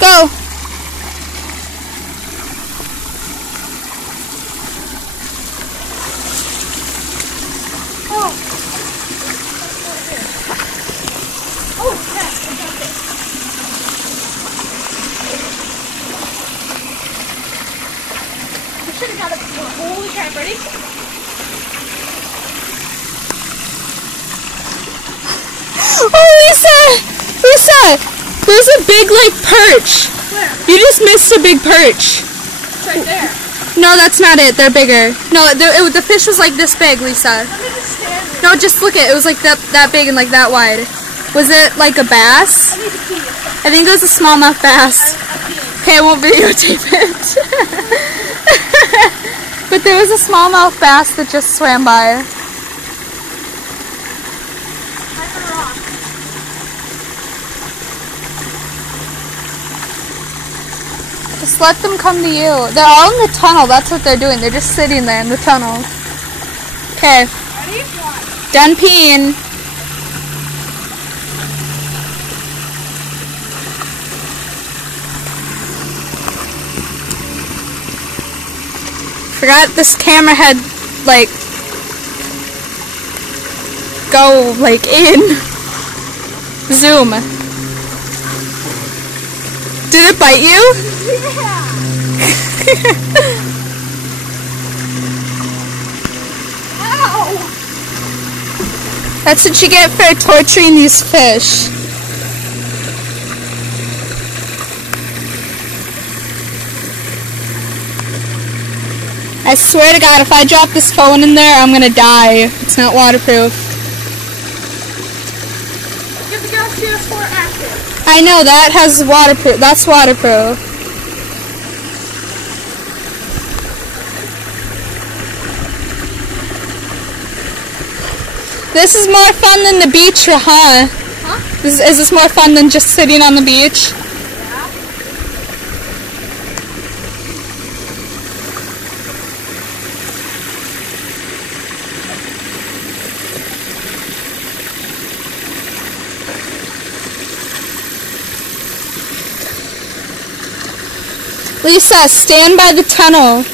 Go. Oh. Oh, crap. I got it. I should have got it before. Holy crap. Ready? Oh, Lisa! There's a big, like, perch. Where? You just missed a big perch. It's right there. No, that's not it. They're bigger. No, the fish was like this big, Lisa. Let me just stand there. No, just look at it. It was like that big and like that wide. Was it like a bass? I need to pee. I think it was a smallmouth bass. Okay, I won't videotape it. But there was a smallmouth bass that just swam by. Just let them come to you. They're all in the tunnel. That's what they're doing. They're just sitting there in the tunnel. Okay. Ready? One. Done peeing. Forgot this camera had, like, go, like, in. Zoom. Did it bite you? Yeah. Ow. That's what you get for torturing these fish. I swear to God, if I drop this phone in there, I'm gonna die. It's not waterproof. Give the Galaxy S4 active. I know, that has waterproof. That's waterproof. This is more fun than the beach, huh? Huh? Is this more fun than just sitting on the beach? Yeah. Lisa, stand by the tunnel.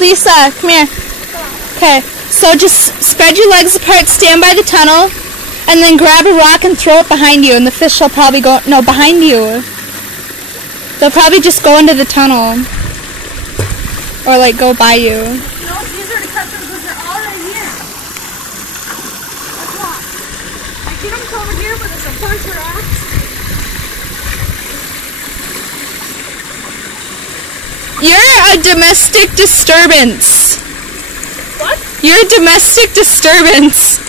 Lisa, come here. Okay, so just spread your legs apart, stand by the tunnel, and then grab a rock and throw it behind you, and the fish will probably go, no, behind you. They'll probably just go into the tunnel. Or, like, go by you. No, it's easier to catch them because they're already here. That's why. I get them over here, but there's a bunch of rocks. You're a domestic disturbance. What? You're a domestic disturbance.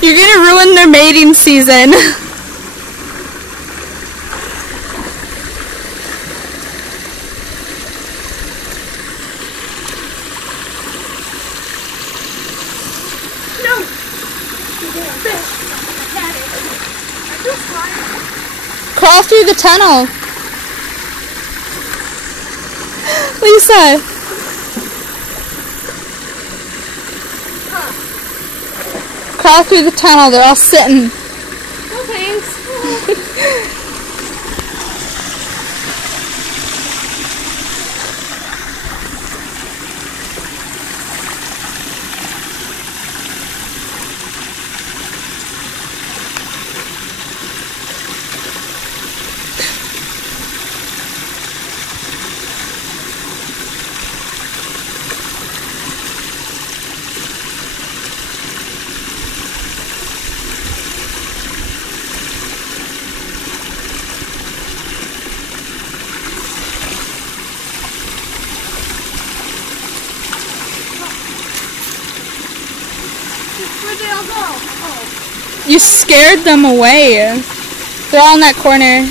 You're gonna ruin their mating season. No! Fish! I had it. I just fine. Crawl through the tunnel. Lisa. Crawl through the tunnel. They're all sitting. No thanks. Where'd they all go? Oh. You scared them away. They're all in that corner.